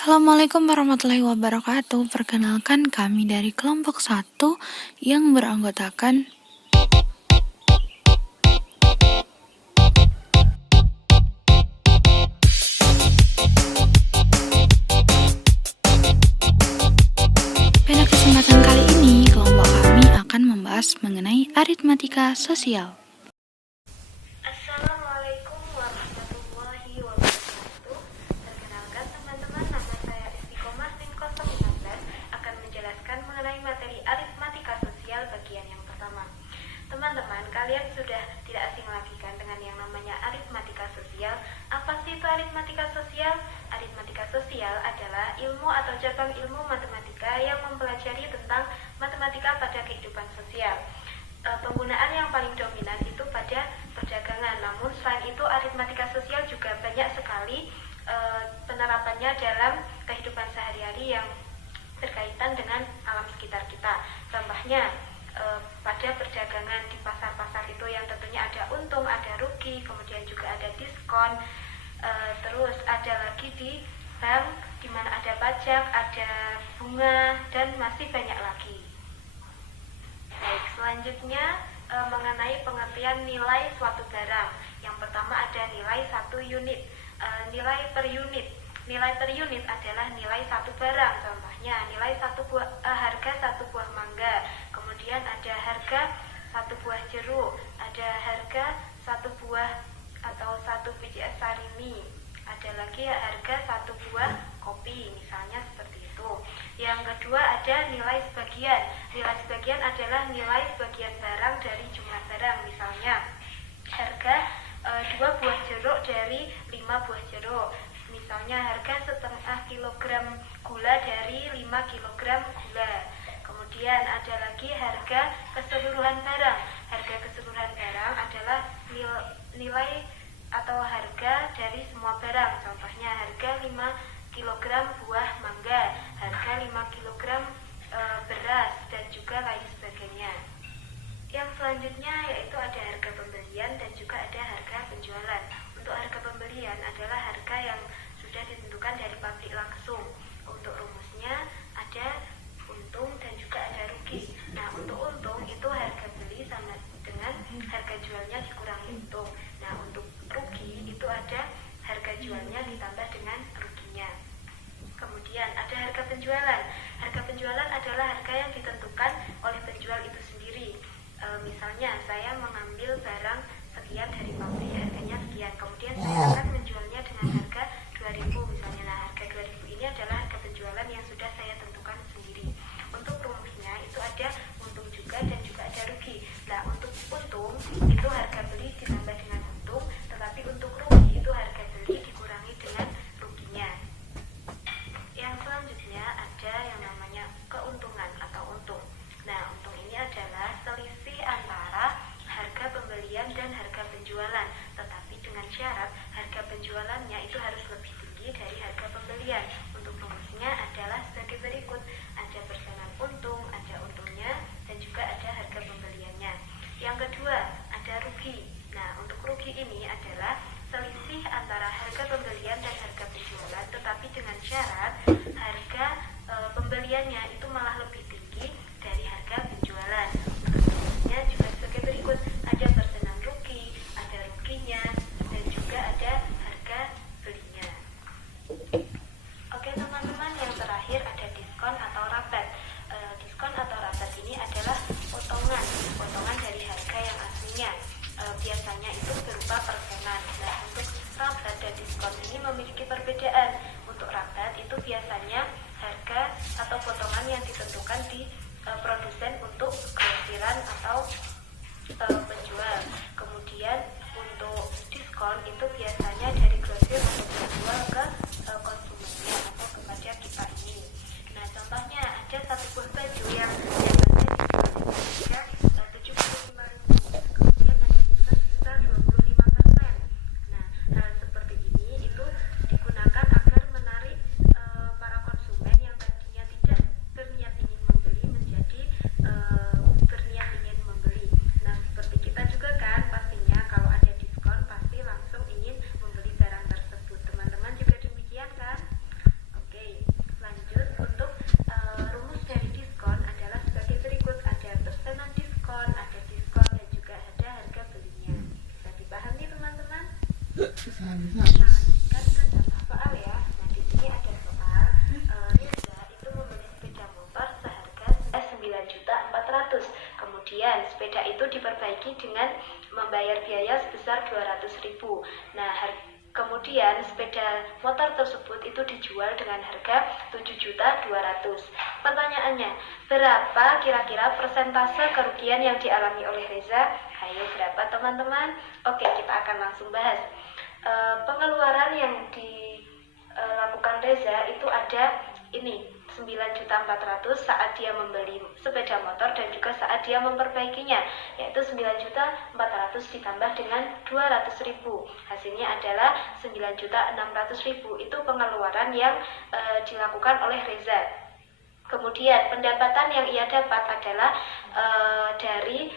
Assalamualaikum warahmatullahi wabarakatuh. Perkenalkan kami dari kelompok 1 yang beranggotakan pada kesempatan kali ini kelompok kami akan membahas mengenai aritmatika sosial. Assalamualaikum warahmatullahi wabarakatuh. Perkenalkan teman-teman, nama saya Istiqomah Sin 016 akan menjelaskan mengenai materi aritmatika sosial bagian yang pertama. Teman-teman, kalian sudah tidak asing lagi kan dengan yang namanya aritmatika sosial. Apa sih itu aritmatika sosial? Aritmatika sosial adalah ilmu atau cabang ilmu matematika yang mempelajari tentang matematika pada kehidupan sosial. Penggunaan yang paling dominan itu pada perdagangan. Namun selain itu aritmatika sosial juga banyak sekali penerapannya dalam kehidupan sehari-hari yang berkaitan dengan alam sekitar kita. Contohnya pada perdagangan di pasar-pasar itu yang tentunya ada untung, ada rugi, kemudian juga ada diskon. Terus ada lagi di bank di mana ada pajak, ada bunga, dan masih banyak lagi. Baik, selanjutnya mengenai pengertian nilai suatu barang. Yang pertama ada nilai 1 unit, nilai per unit. Nilai per unit adalah nilai satu barang. Contohnya nilai harga satu buah mangga. Kemudian ada harga satu buah jeruk. Ada harga satu buah atau satu biji es sarimi. Ada lagi harga satu buah kopi, misalnya seperti itu. Yang kedua ada nilai sebagian. Nilai sebagian adalah nilai sebagian barang dari jumlah barang. Misalnya harga 2 buah jeruk dari 5 buah jeruk. Misalnya harga setengah kilogram gula dari 5 kilogram gula. Kemudian ada lagi harga keseluruhan barang. Harga keseluruhan barang adalah nilai atau harga dari semua barang. Contohnya harga 5 kg buah mangga, harga 5 kg beras, dan juga lain sebagainya. Yang selanjutnya yaitu ada harga pembelian dan juga ada harga penjualan. Untuk harga pembelian adalah harga yang sudah ditentukan dari pabrik langsung. Untuk rumusnya ada untung dan juga ada rugi. Nah, untuk untung itu harga beli sama dengan harga jualnya dikurangi untung. Nah, untuk rugi itu ada harga jualnya ditambah dengan ruginya. Kemudian ada harga penjualan. Harga penjualan adalah harga yang ditentukan oleh penjual itu sendiri. Misalnya saya mengambil barang sekian dari pabrik, harganya sekian. Kemudian saya akan menjualnya dengan harga 2.000 misalnya. Nah, harga 2.000 ini adalah harga penjualan yang sudah saya tentukan sendiri. Untuk rumusnya itu ada untung juga dan juga ada rugi. Nah, untuk untung itu harga beli ditambah dengan untung, tetapi untuk rugi itu harga beli dikurangi dengan ruginya. Yang selanjutnya ada yang namanya keuntungan atau untung. Nah, untung ini adalah selisih antara harga pembelian dan harga penjualan, tetapi dengan syarat harga penjualannya itu harus lebih tinggi dari harga pembelian. Untuk rumusnya adalah sebagai berikut. Ada persenan untung, ada untungnya, dan juga ada harga pembeliannya. Yang kedua, ada rugi. Nah, untuk rugi ini adalah selisih antara harga pembelian dan harga penjualan, tetapi dengan syarat harga pembeliannya itu malah lebih tinggi dari harga penjualan. Rumusnya juga sebagai berikut. Ada persenan rugi, ada ruginya, dan juga ada harga belinya. Oke teman-teman, yang terakhir ada diskon atau rabat. Diskon atau rabat ini adalah potongan dari harga yang aslinya. Biasanya itu berupa persenan. Nah, untuk rabat dan diskon ini memiliki perbedaan. Untuk rabat itu biasanya harga atau potongan yang ditentukan di produsen untuk grosiran atau penjual. Kemudian untuk diskon itu biasanya dari grosir untuk menjual ke konsumennya atau kepada kita ini. Nah, contohnya ada satu buah baju yang biasanya dijual di harga 75.000, kemudian ada diskon sebesar 25%. Nah, hal seperti ini itu digunakan agar menarik para konsumen yang tadinya tidak berniat ingin membeli menjadi berniat ingin membeli. Nah, seperti lanjutkan ke contoh soal ya. Nah, di sini ada soal Reza itu membeli sepeda motor seharga 9.400.000. Kemudian sepeda itu diperbaiki dengan membayar biaya sebesar 200.000. Nah, kemudian sepeda motor tersebut itu dijual dengan harga 7.200.000. Pertanyaannya, berapa kira-kira persentase kerugian yang dialami oleh Reza? Ayo, berapa teman-teman? Oke, kita akan langsung bahas. Pengeluaran yang dilakukan Reza itu ada ini 9.400.000 saat dia membeli sepeda motor dan juga saat dia memperbaikinya, yaitu 9.400.000 ditambah dengan 200.000, hasilnya adalah 9.600.000. Itu pengeluaran yang dilakukan oleh Reza. Kemudian pendapatan yang ia dapat adalah dari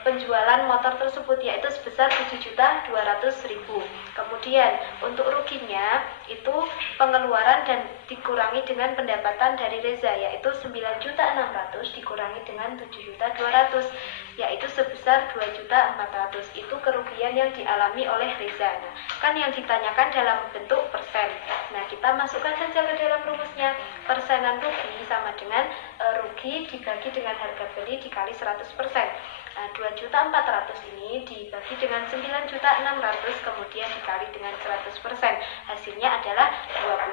penjualan motor tersebut, yaitu sebesar 7.200.000. Kemudian untuk ruginya itu pengeluaran dan dikurangi dengan pendapatan dari Reza, yaitu 9.600.000 dikurangi dengan 7.200.000, yaitu sebesar 2.400.000. Itu kerugian yang dialami oleh Reza. Nah, kan yang ditanyakan dalam bentuk persen. Nah, kita masukkan saja ke dalam rumusnya. Persenan rugi sama dengan rugi dibagi dengan harga beli dikali 100%. Nah, 2.400.000 ini dibagi dengan 9.600.000 kemudian dikali dengan 100%. Hasilnya adalah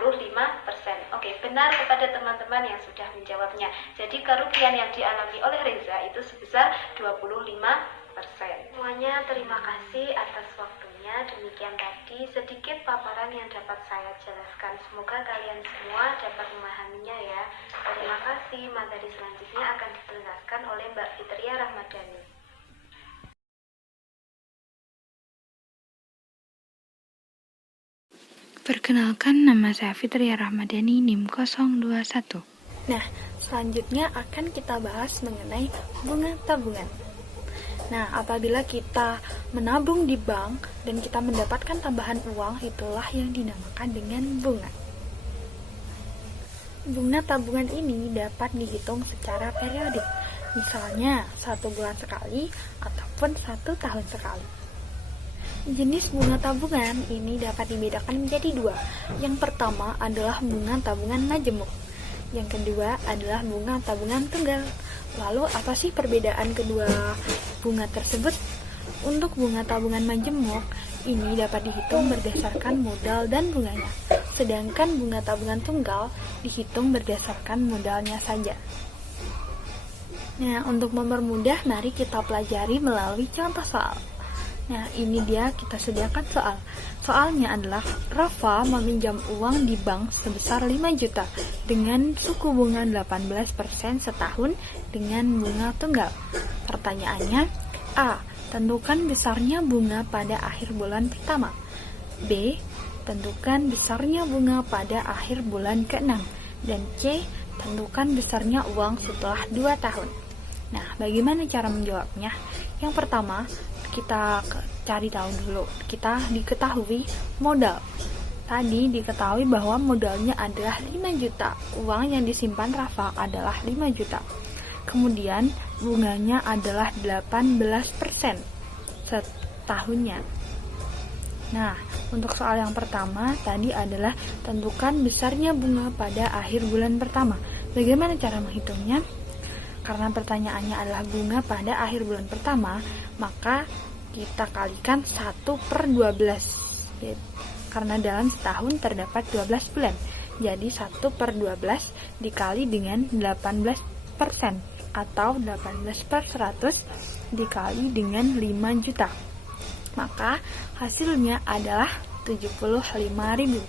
25%. Oke, benar kepada teman-teman yang sudah menjawabnya. Jadi kerugian yang dialami oleh Reza itu sebesar 25%. Semuanya terima kasih atas waktunya. Demikian tadi sedikit paparan yang dapat saya jelaskan. Semoga kalian semua dapat memahaminya ya. Terima kasih. Materi selanjutnya akan dijelaskan oleh Mbak Fitria Rahmadani. Perkenalkan, nama saya Fitria Rahmadani, NIM 021. Nah, selanjutnya akan kita bahas mengenai bunga tabungan. Nah, apabila kita menabung di bank dan kita mendapatkan tambahan uang, itulah yang dinamakan dengan bunga. Bunga tabungan ini dapat dihitung secara periodik, misalnya 1 bulan sekali ataupun 1 tahun sekali. Jenis bunga tabungan ini dapat dibedakan menjadi 2. Yang pertama adalah bunga tabungan majemuk. Yang kedua adalah bunga tabungan tunggal. Lalu apa sih perbedaan kedua bunga tersebut? Untuk bunga tabungan majemuk ini dapat dihitung berdasarkan modal dan bunganya. Sedangkan bunga tabungan tunggal dihitung berdasarkan modalnya saja. Nah, untuk mempermudah mari kita pelajari melalui contoh soal. Nah, ini dia kita sediakan soal. Soalnya adalah Rafa meminjam uang di bank sebesar 5 juta dengan suku bunga 18% setahun dengan bunga tunggal. Pertanyaannya, A. Tentukan besarnya bunga pada akhir bulan pertama. B. Tentukan besarnya bunga pada akhir bulan ke-6. Dan C. Tentukan besarnya uang setelah 2 tahun. Nah, bagaimana cara menjawabnya? Yang pertama, kita cari tahu dulu. Kita diketahui modal. Tadi diketahui bahwa modalnya adalah 5 juta. Uang yang disimpan Rafa adalah 5 juta. Kemudian bunganya adalah 18% setahunnya. Nah, untuk soal yang pertama tadi adalah tentukan besarnya bunga pada akhir bulan pertama. Bagaimana cara menghitungnya? Karena pertanyaannya adalah bunga pada akhir bulan pertama, maka kita kalikan 1/12. Karena dalam setahun terdapat 12 bulan. Jadi 1/12 dikali dengan 18% atau 18/100 dikali dengan 5 juta. Maka hasilnya adalah 75.000.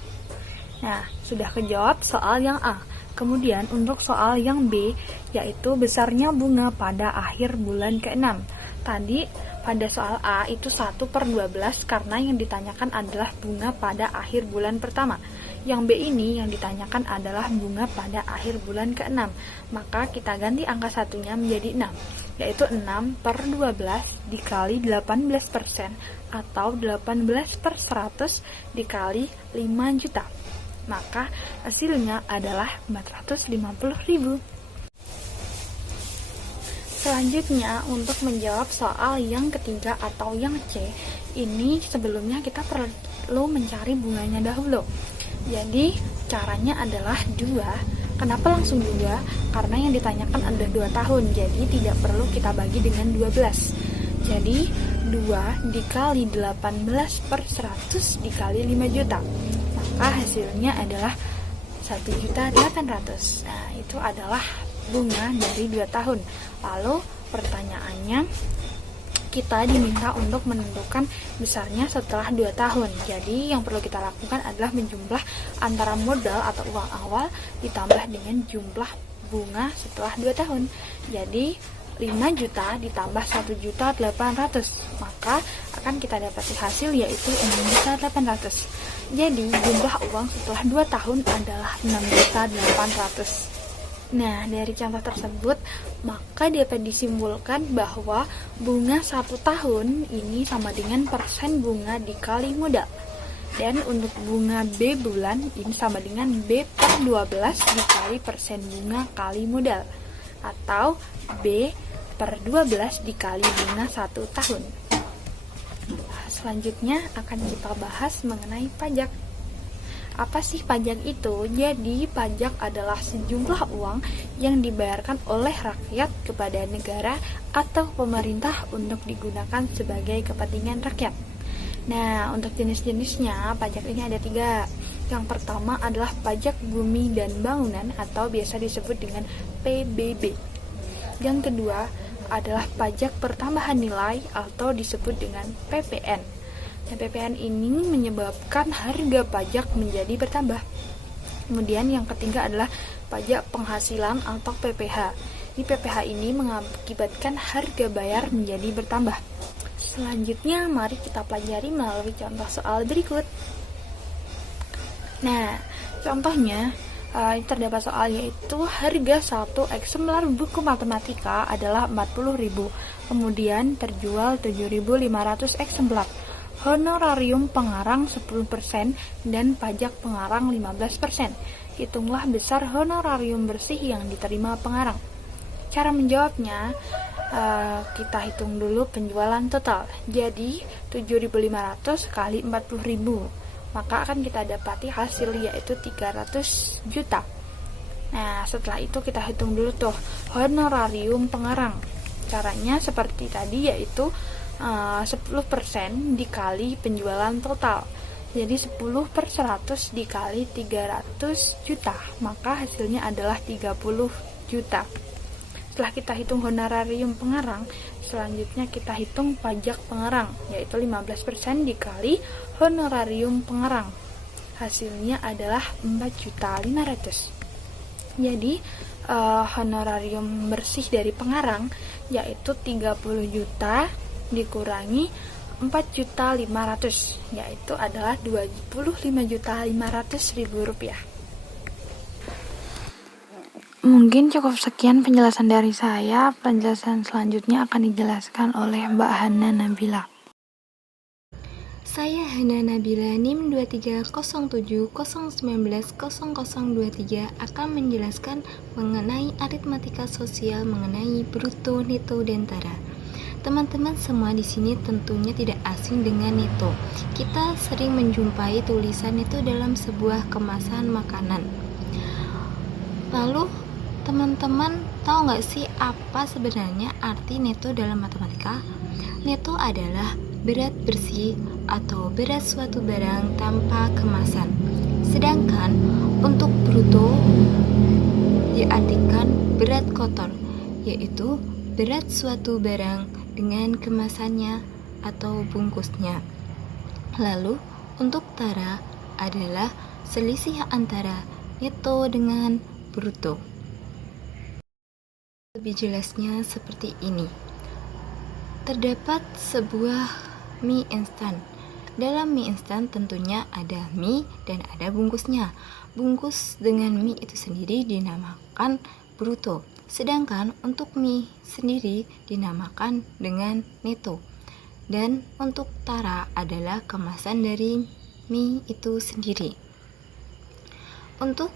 Nah, sudah kejawab soal yang A. Kemudian untuk soal yang B, yaitu besarnya bunga pada akhir bulan ke-6. Tadi pada soal A itu 1/12 karena yang ditanyakan adalah bunga pada akhir bulan pertama. Yang B ini yang ditanyakan adalah bunga pada akhir bulan ke-6. Maka kita ganti angka satunya menjadi 6, yaitu 6/12 dikali 18% atau 18/100 dikali 5 juta. Maka hasilnya adalah 450.000. Selanjutnya untuk menjawab soal yang ketiga atau yang C, ini sebelumnya kita perlu mencari bunganya dahulu. Jadi caranya adalah 2. Kenapa langsung 2? Karena yang ditanyakan ada 2 tahun, jadi tidak perlu kita bagi dengan 12. Jadi 2 dikali 18 per 100 dikali 5 juta. Maka hasilnya adalah 1.800.000. Nah, itu adalah bunga dari 2 tahun. Lalu pertanyaannya, kita diminta untuk menentukan besarnya setelah 2 tahun. Jadi yang perlu kita lakukan adalah menjumlah antara modal atau uang awal ditambah dengan jumlah bunga setelah 2 tahun. Jadi 5 juta ditambah 1.800.000, maka akan kita dapati hasil yaitu 6.800.000. Jadi jumlah uang setelah 2 tahun adalah 6.800.000. Nah, dari contoh tersebut, maka dapat disimpulkan bahwa bunga 1 tahun ini sama dengan persen bunga dikali modal. Dan untuk bunga B bulan ini sama dengan B per 12 dikali persen bunga kali modal. Atau B per 12 dikali bunga 1 tahun. Selanjutnya akan kita bahas mengenai pajak. Apa sih pajak itu? Jadi pajak adalah sejumlah uang yang dibayarkan oleh rakyat kepada negara atau pemerintah untuk digunakan sebagai kepentingan rakyat. Nah, untuk jenis-jenisnya pajak ini ada 3. Yang pertama adalah pajak bumi dan bangunan atau biasa disebut dengan PBB. Yang kedua adalah pajak pertambahan nilai atau disebut dengan PPN. Nah, PPN ini menyebabkan harga pajak menjadi bertambah. Kemudian yang ketiga adalah pajak penghasilan atau PPH. Di PPH ini mengakibatkan harga bayar menjadi bertambah. Selanjutnya mari kita pelajari melalui contoh soal berikut. Nah, contohnya terdapat soal yaitu harga 1 eksemplar buku matematika adalah 40.000. Kemudian terjual 7.500 eksemplar. Honorarium pengarang 10% dan pajak pengarang 15%. Hitunglah besar honorarium bersih yang diterima pengarang. Cara menjawabnya, kita hitung dulu penjualan total. Jadi 7.500 kali 40.000, maka akan kita dapati hasil yaitu 300 juta. Nah, setelah itu kita hitung dulu tuh honorarium pengarang. Caranya seperti tadi, yaitu 10% dikali penjualan total. Jadi 10 per 100 dikali 300 juta, maka hasilnya adalah 30 juta. Setelah kita hitung honorarium pengarang, selanjutnya kita hitung pajak pengarang, yaitu 15% dikali honorarium pengarang. Hasilnya adalah 4.500.000. Jadi honorarium bersih dari pengarang yaitu 30 juta dikurangi 4.500.000, yaitu adalah 25.500.000 rupiah. Mungkin cukup sekian penjelasan dari saya. Penjelasan selanjutnya akan dijelaskan oleh Mbak Hana Nabila. Saya Hana Nabila NIM 23070190023 akan menjelaskan mengenai aritmatika sosial mengenai bruto, neto, dan tara. Teman-teman semua di sini tentunya tidak asing dengan neto. Kita sering menjumpai tulisan neto dalam sebuah kemasan makanan. Lalu teman-teman tahu nggak sih apa sebenarnya arti neto dalam matematika? Neto adalah berat bersih atau berat suatu barang tanpa kemasan. Sedangkan untuk bruto diartikan berat kotor, yaitu berat suatu barang dengan kemasannya atau bungkusnya. Lalu untuk tara adalah selisih antara neto dengan bruto. Lebih jelasnya seperti ini. Terdapat sebuah mie instan. Dalam mie instan tentunya ada mie dan ada bungkusnya. Bungkus dengan mie itu sendiri dinamakan bruto. Sedangkan untuk mie sendiri dinamakan dengan neto. Dan untuk tara adalah kemasan dari mie itu sendiri. Untuk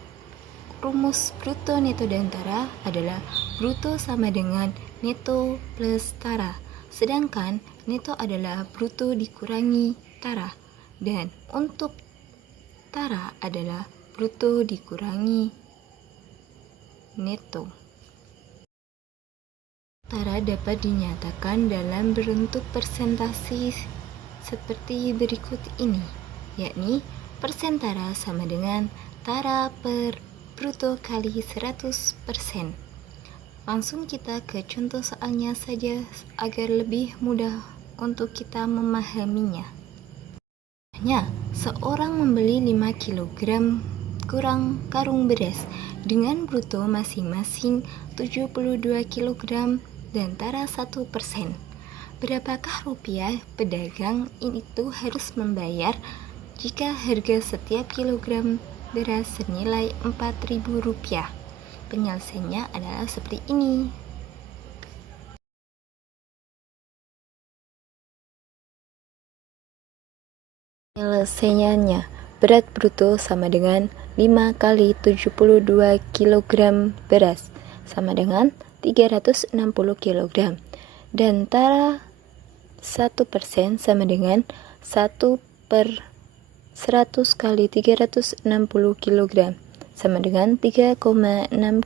rumus bruto, neto, dan tara adalah bruto sama dengan neto plus tara. Sedangkan neto adalah bruto dikurangi tara. Dan untuk tara adalah bruto dikurangi neto. Tara dapat dinyatakan dalam bentuk persentase seperti berikut ini, yakni persen tara sama dengan tara per bruto kali 100%. Langsung kita ke contoh soalnya saja agar lebih mudah untuk kita memahaminya. Seorang membeli 5 kg kurang karung beras dengan bruto masing-masing 72 kg dan tara 1%. Berapakah rupiah pedagang itu harus membayar jika harga setiap kilogram beras senilai Rp4.000? Penyelesaiannya adalah seperti ini. Penyelesaiannya, berat bruto sama dengan 5 kali 72 kg beras sama dengan 360 kg, dan tara 1% sama dengan 1 per 100 kali 360 kg sama dengan 3,6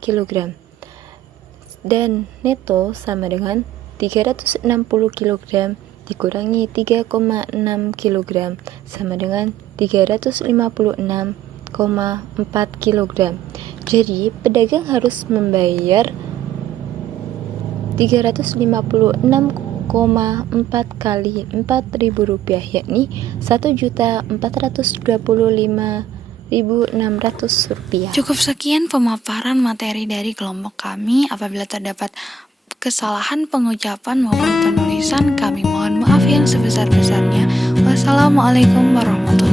kg, dan neto sama dengan 360 kg dikurangi 3,6 kg sama dengan 356,4 kg. Jadi pedagang harus membayar 356,4 kali Rp4.000, yakni Rp1.425.600. Cukup sekian pemaparan materi dari kelompok kami. Apabila terdapat kesalahan pengucapan maupun penulisan, kami mohon maaf yang sebesar-besarnya. Wassalamualaikum warahmatullahi wabarakatuh.